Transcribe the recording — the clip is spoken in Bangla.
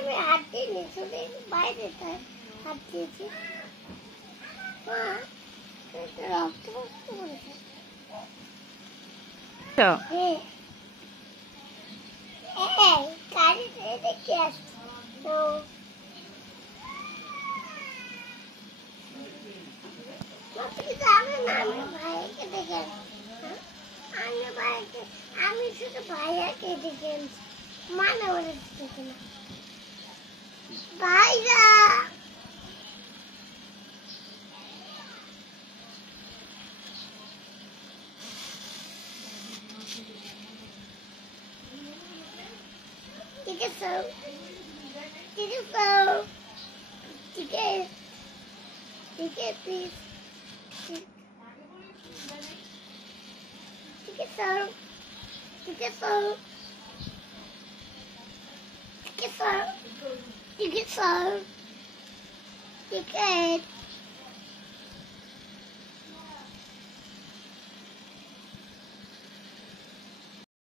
আমি হাত দিইনি, শুধু বাইরে হাত দিয়েছি। মা রক্ত বসতে বলেছে। গাড়িতে দেখে আসছি তো ভাইকে দেখে আমি শুধু ভাইয়াকে দেখে আনছি, মানে বলে দেখে না ভাইরা। Take a photo. Take a photo. Take it. Take it, please. Take a photo. Take a photo. Take a photo. Take a photo. Take it.